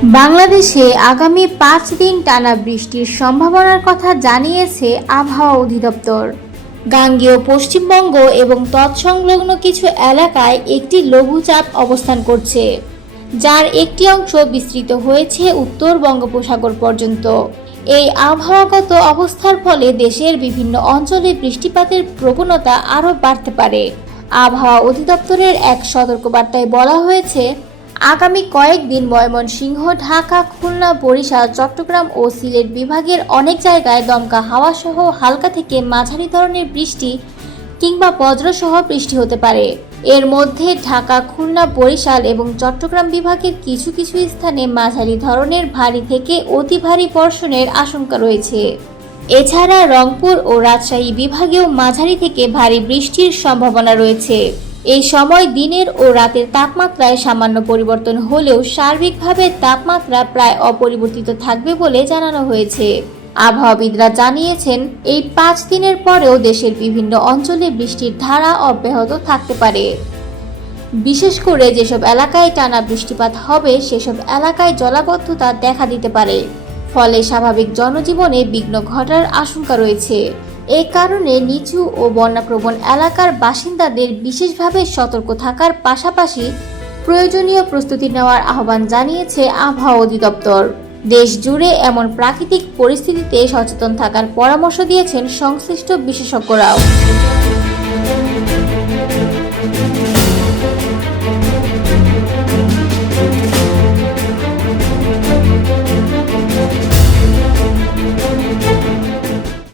বাংলাদেশে আগামী পাঁচ দিন টানা বৃষ্টির সম্ভাবনার কথা জানিয়েছে আবহাওয়া অধিদপ্তর। গাঙ্গেয় পশ্চিমবঙ্গ এবং তৎসংলগ্ন কিছু এলাকায় একটি লঘুচাপ অবস্থান করছে, যার একটি অংশ বিস্তৃত হয়েছে উত্তর বঙ্গোপসাগর পর্যন্ত। এই আবহাওয়াগত অবস্থার ফলে দেশের বিভিন্ন অঞ্চলে বৃষ্টিপাতের প্রবণতা আরও বাড়তে পারে। আবহাওয়া অধিদপ্তরের এক সতর্কবার্তায় বলা হয়েছে আগামী কয়েকদিন ময়মনসিংহ, ঢাকা, খুলনা, বরিশাল, চট্টগ্রাম ও সিলেট বিভাগের অনেক জায়গায় দমকা হাওয়া সহ হালকা থেকে মাঝারি ধরনের বৃষ্টি কিংবা বজ্রসহ বৃষ্টি হতে পারে। এর মধ্যে ঢাকা, খুলনা, বরিশাল এবং চট্টগ্রাম বিভাগের কিছু কিছু স্থানে মাঝারি ধরনের ভারী থেকে অতি ভারী বর্ষণের আশঙ্কা রয়েছে। এছাড়া রংপুর ও রাজশাহী বিভাগেও মাঝারি থেকে ভারী বৃষ্টির সম্ভাবনা রয়েছে। এই সময় দিনের ও রাতের তাপমাত্রায় সামান্য পরিবর্তন হলেও সার্বিকভাবে তাপমাত্রা প্রায় অপরিবর্তিত থাকবে বলে জানানো হয়েছে। আবহাওয়াবিদরা জানিয়েছেন, এই পাঁচ দিনের পরেও দেশের বিভিন্ন অঞ্চলে বৃষ্টির ধারা অব্যাহত থাকতে পারে। বিশেষ করে যেসব এলাকায় টানা বৃষ্টিপাত হবে, সেসব এলাকায় জলাবদ্ধতা দেখা দিতে পারে। ফলে স্বাভাবিক জনজীবনে বিঘ্ন ঘটার আশঙ্কা রয়েছে। এ কারণে নিচু ও বন্যাপ্রবণ এলাকার বাসিন্দাদের বিশেষভাবে সতর্ক থাকার পাশাপাশি প্রয়োজনীয় প্রস্তুতি নেওয়ার আহ্বান জানিয়েছে আবহাওয়া অধিদপ্তর। দেশ জুড়ে এমন প্রাকৃতিক পরিস্থিতিতে সচেতন থাকার পরামর্শ দিয়েছেন সংশ্লিষ্ট বিশেষজ্ঞরাও।